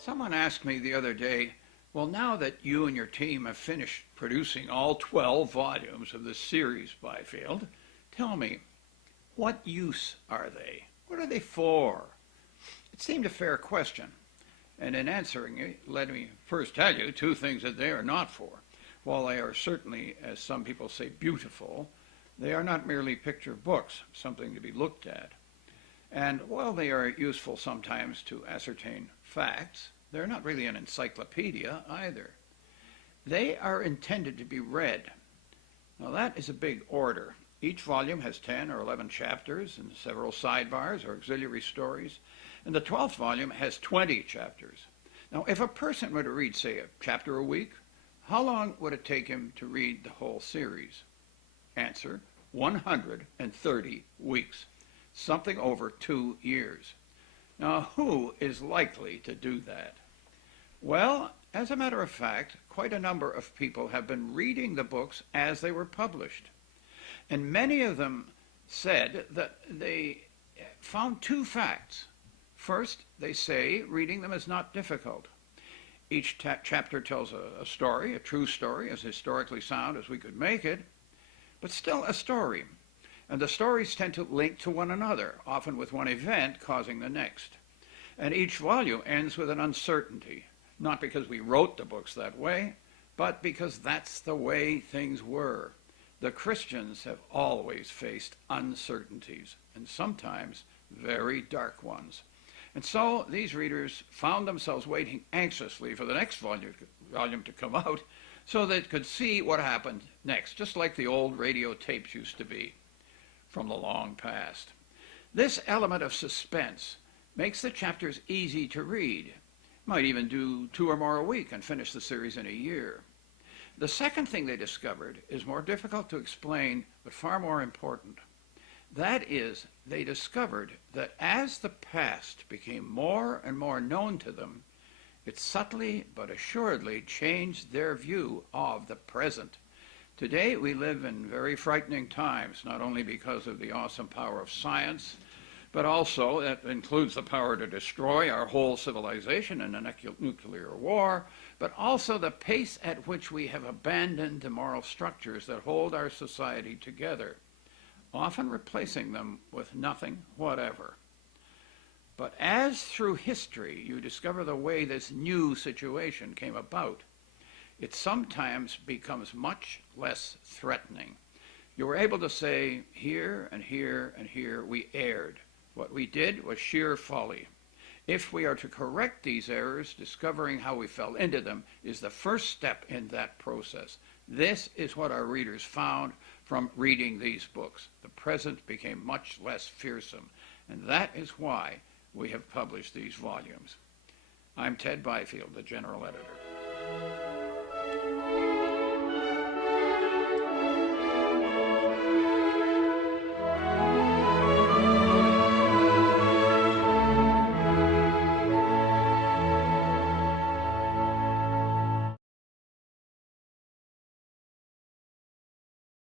Someone asked me the other day, well, now that you and your team have finished producing all 12 volumes of this series, Byfield, tell me, what use are they? What are they for? It seemed a fair question, and in answering it, let me first tell you two things that they are not for. While they are certainly, as some people say, beautiful, they are not merely picture books, something to be looked at. And while they are useful sometimes to ascertain facts, they're not really an encyclopedia either. They are intended to be read. Now that is a big order. Each volume has 10 or 11 chapters and several sidebars or auxiliary stories, and the 12th volume has 20 chapters. Now if a person were to read, say, a chapter a week, how long would it take him to read the whole series? Answer, 130 weeks, something over 2 years. Now, who is likely to do that? Well, as a matter of fact, quite a number of people have been reading the books as they were published. And many of them said that they found two facts. First, they say reading them is not difficult. Each chapter tells a story, a true story, as historically sound as we could make it, but still a story. And the stories tend to link to one another, often with one event causing the next. And each volume ends with an uncertainty, not because we wrote the books that way, but because that's the way things were. The Christians have always faced uncertainties, and sometimes very dark ones. And so these readers found themselves waiting anxiously for the next volume to come out so they could see what happened next, just like the old radio tapes used to be from the long past. This element of suspense makes the chapters easy to read. Might even do 2 or more a week and finish the series in a year. The second thing they discovered is more difficult to explain, but far more important. That is, they discovered that as the past became more and more known to them, it subtly but assuredly changed their view of the present. Today we live in very frightening times, not only because of the awesome power of science, but also that includes the power to destroy our whole civilization in a nuclear war, but also the pace at which we have abandoned the moral structures that hold our society together, often replacing them with nothing whatever. But as through history you discover the way this new situation came about, it sometimes becomes much less threatening. You were able to say, here and here and here we erred. What we did was sheer folly. If we are to correct these errors, discovering how we fell into them is the first step in that process. This is what our readers found from reading these books. The present became much less fearsome, and that is why we have published these volumes. I'm Ted Byfield, the General Editor.